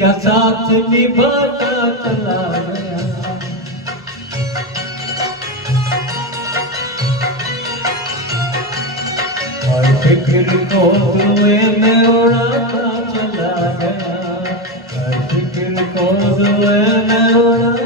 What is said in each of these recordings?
का साथ निभाता चला गया। और फिक्र को धुएं में उड़ाता चला गया। और फिक्र को धुएं में उड़ा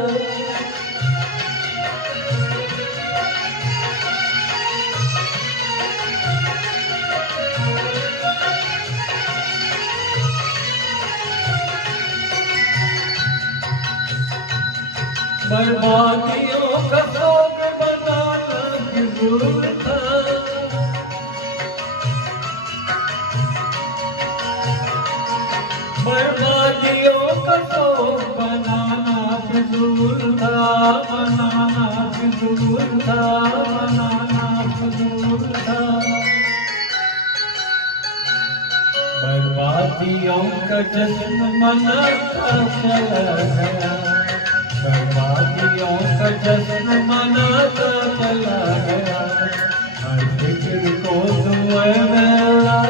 बर्बादियों का शौक बनाना फिजूल था। बर्बादियों का शौक बनाना फिजूल था। बनाना फिजूल था। बनाना फिजूल था। बर्बादियों का जश्न मनाता चला गया। बर्बादियों का जश्न मनाता चला गया। हर फिक्र को धुएं में उड़ा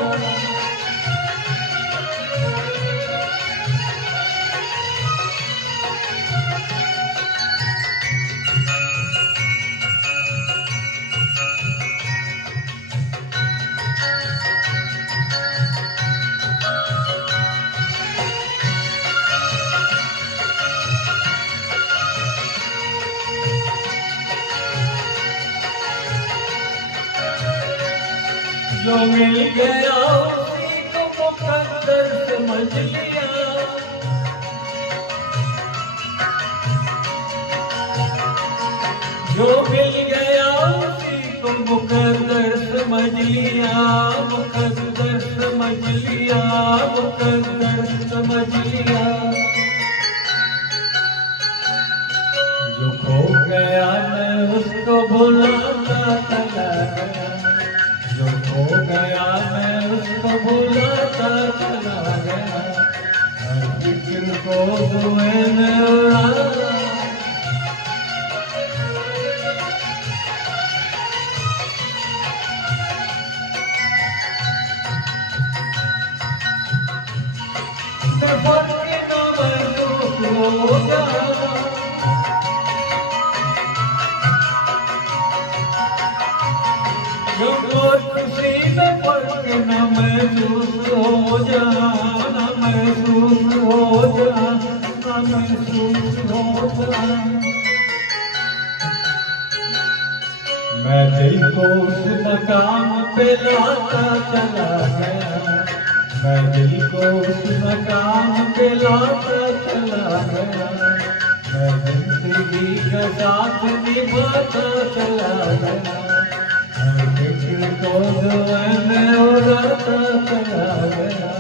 जो मिल गया उसी को मुकद्दर समझ लिया। जो मिल गया उसी को मुकद्दर समझ लिया। मुकद्दर समझ लिया। मुकद्दर समझ लिया। जो खो गया मैं उसको भुलाता चला गया। जो खो गया मैं उसको भुलाता चला गया। हर फिक्र को धुएं में उड़ा सफर के न महसूस हो जाना। जो खुशी में फर्क न महसूस हो जाना। महसूस हो जाना। महसूस हो जाना। मैं दिल को उस मकाम पे लाता चला गया। मैं दिल को उस मकाम पे लाता चला गया। मैं जिंदगी का साथ निभाता चला गया। फिक्र को धुएं में उड़ाता चला गया।